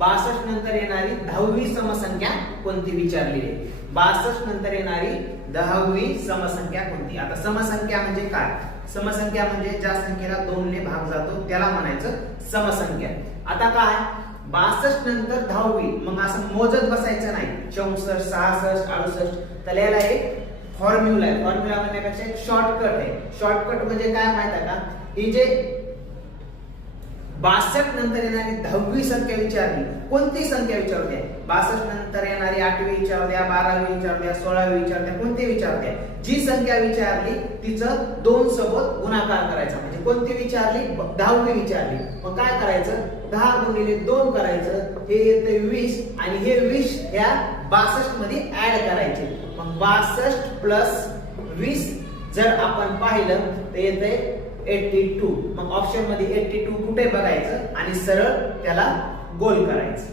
62 नंतर येणारी 10वी समसंख्या कोणती विचारली आहे? 62 नंतर येणारी 10वी समसंख्या कोणती? आता समसंख्या म्हणजे काय? समसंख्या म्हणजे ज्या संख्येला 2 ने भाग जातो त्याला म्हणायचं समसंख्या. आता काय 62 नंतर 10वी, मग असं मोजत बसायचं नाही 64 66 68. त्याला याला एक फॉर्म्युला आहे. फॉर्म्युला म्हणण्यापेक्षा एक शॉर्टकट आहे. शॉर्टकट म्हणजे काय माहित आहे का? ही जे 62 नंतर येणारी 10वी संख्या विचारली, कोणती संख्या विचारू द्या, 62 नंतर येणारी 8वी विचारू द्या, 12वी विचारू द्या, 16वी विचारू द्या, कोणती विचारू द्या, जी संख्या विचारली तिचं 2 सोबत गुणाकार करायचा. म्हणजे कोणती विचारली? 10वी विचारली, मग काय करायचं? 10 गुणिले 2 करायचं, हे येते 20 आणि हे 20 या 62 मध्ये ऍड करायचे. मग 62 प्लस 20 जर आपण पाहिलं तर येते 82. मग ऑप्शन मध्ये 82 कुठे बघायचं आणि सरळ त्याला गोल करायचं.